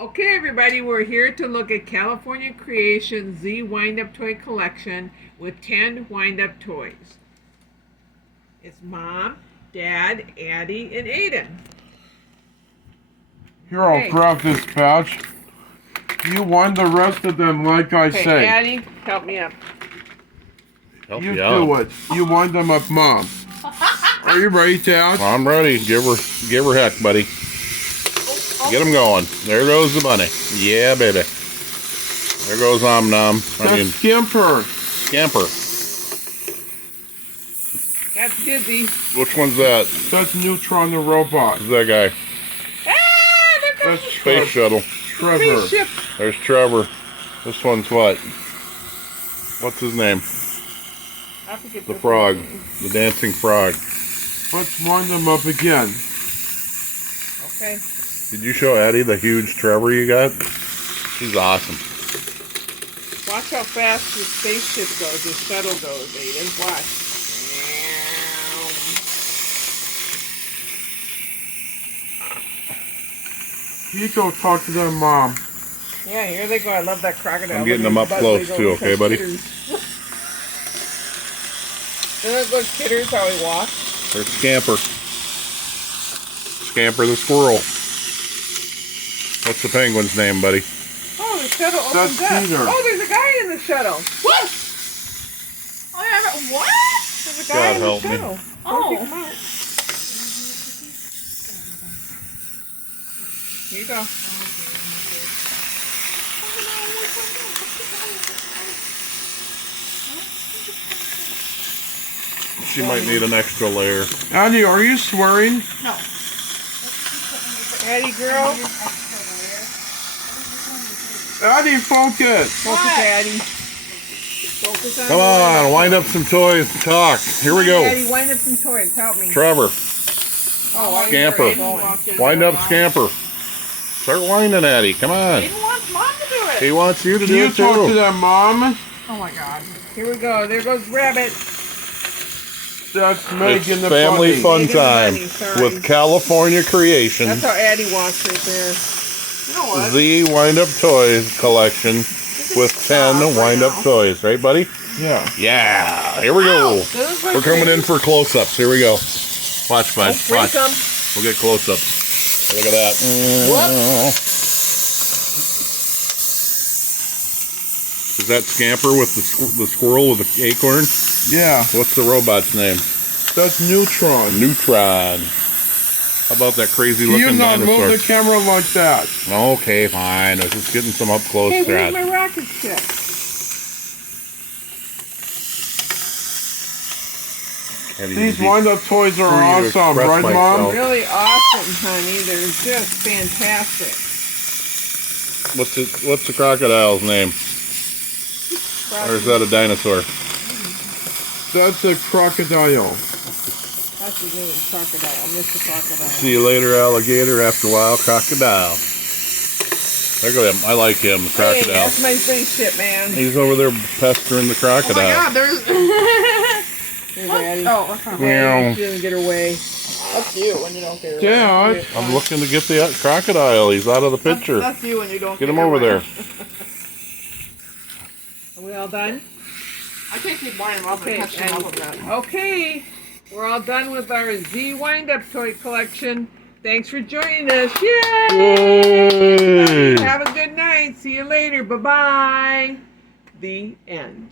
Okay, everybody, we're here to look at California Creation Z Wind-Up Toy Collection with 10 wind-up toys. It's Mom, Dad, Addie, and Aiden. Here, I'll grab this pouch. You wind the rest of them like I say. Addie, help me up. You do it. You wind them up, Mom. Are you ready, Dad? I'm ready. Give her heck, buddy. Get him going. There goes the bunny. Yeah, baby. There goes Nom Nom. That's Scamper. Scamper. That's Dizzy. Which one's that? That's Neutron the robot. Who's that guy? That's Space Shuttle. Trevor. Spaceship. There's Trevor. This one's what? What's his name? I forget The frog. The dancing frog. Let's wind them up again. Okay. Did you show Addie the huge Trevor you got? She's awesome. Watch how fast the spaceship goes, the shuttle goes, Aiden. Watch. You go talk to them, Mom. Yeah, here they go. I love that crocodile. I'm getting them up close too, okay, buddy? Isn't it those kidders how he walks? There's Scamper. Scamper the squirrel. What's the penguin's name, buddy? Oh, the shuttle opens That's up. Peter. Oh, there's a guy in the shuttle. What? Oh, yeah, what? There's a guy God in the help me. shuttle. Oh. Kick him out. Here you go. She might need an extra layer. Addie, are you swearing? No. Addie girl. Addie, focus. Focus, Addie. Focus on Come on, wind up some toys and talk. Here we go. Addie, wind up some toys. Help me. Trevor, Oh, Scamper. Wind up Scamper. Start winding, Addie. Come on. Aiden wants Mom to do it. He wants you to do You it talk to too. them, Mom. Oh, my God. Here we go. There goes Rabbit. That's Megan It's the family bunny. fun Megan the time bunny, sorry. with California Creation. That's how Addie walks right there. You know what? The Wind Up Toys collection with 10 wind up toys. Right, buddy? Yeah. Yeah. Here we go. We're coming in for close-ups. Here we go. Watch, bud. Bring Watch. some. We'll get close-ups. Look at that. Is that Scamper with the squirrel with the acorn? Yeah. What's the robot's name? That's Neutron. Neutron. How about that crazy You looking not move dinosaur? the camera like that. Okay, fine. I was just getting some up close Hey, where's shots. my rocket ship? These wind-up toys are Free to awesome, express right, Mom? myself. Really awesome, honey. They're just fantastic. What's the crocodile's name? Or is that a dinosaur? That's a crocodile. That's his name, Crocodile. Mr. Crocodile. See you later, alligator. After a while, crocodile. There go him. I like him, the Hey, crocodile. that's my spaceship, man. He's over there pestering the Oh, my crocodile. God, there's... Here's Addie. Oh, what's wrong? Meow. She didn't get her way. Up to you when you don't get her way. Dad. I'm looking to get the crocodile. He's out of the picture. That's you when you don't Get him her over way. there. Are we all done? I can't keep winding them up and catching them up with that. Okay, we're all done with our Z Wind-Up toy collection. Thanks for joining us. Yay! Yay! Have a good night. See you later. Bye-bye. The end.